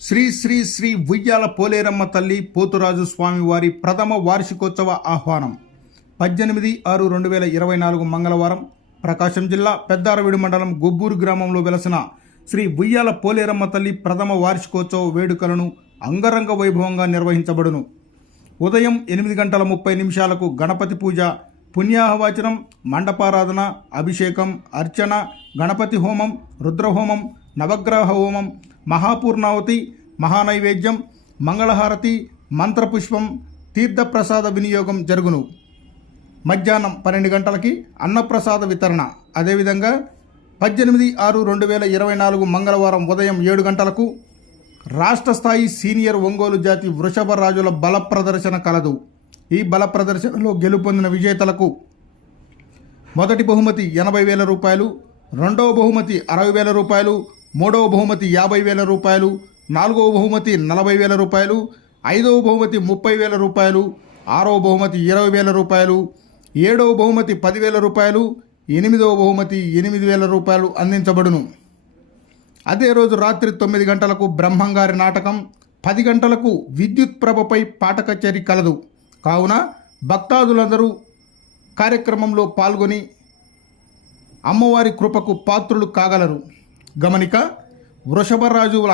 శ్రీ శ్రీ శ్రీ ఉయ్యాల పోలేరమ్మ తల్లి పోతురాజు స్వామి వారి ప్రథమ వార్షికోత్సవ ఆహ్వానం 18/6/2024 మంగళవారం ప్రకాశం జిల్లా పెద్దారవీడు మండలం గొబ్బూరు గ్రామంలో వెలసిన శ్రీ ఉయ్యాల పోలేరమ్మ తల్లి ప్రథమ వార్షికోత్సవ వేడుకలను అంగరంగ వైభవంగా నిర్వహించబడును. ఉదయం 8:30 గణపతి పూజ, పుణ్యాహవాచనం, మండపారాధన, అభిషేకం, అర్చన, గణపతి హోమం, రుద్రహోమం, నవగ్రహ హోమం, మహాపూర్ణావతి, మహానైవేద్యం, మంగళహారతి, మంత్రపుష్పం, తీర్థప్రసాద వినియోగం జరుగును. మధ్యాహ్నం 12 గంటలకి అన్నప్రసాద వితరణ. అదేవిధంగా 18/6/2024 మంగళవారం ఉదయం 7 గంటలకు రాష్ట్ర స్థాయి సీనియర్ ఒంగోలు జాతి వృషభ రాజుల బల ప్రదర్శన కలదు. ఈ బల ప్రదర్శనలో గెలుపొందిన విజేతలకు మొదటి బహుమతి 80,000 రూపాయలు, రెండవ బహుమతి 60,000 రూపాయలు, మూడవ బహుమతి 50,000 రూపాయలు, నాలుగవ బహుమతి 40,000 రూపాయలు, ఐదవ బహుమతి 30,000 రూపాయలు, ఆరవ బహుమతి 20,000 రూపాయలు, ఏడవ బహుమతి 10,000 రూపాయలు, ఎనిమిదవ బహుమతి 8,000 రూపాయలు అందించబడును. అదే రోజు రాత్రి 9 గంటలకు బ్రహ్మంగారి నాటకం, 10 గంటలకు విద్యుత్ ప్రభపై పాట కచేరీ కలదు. కావున భక్తాదులందరూ కార్యక్రమంలో పాల్గొని అమ్మవారి కృపకు పాత్రులు కాగలరు. గమనిక: వృషభ రాజుల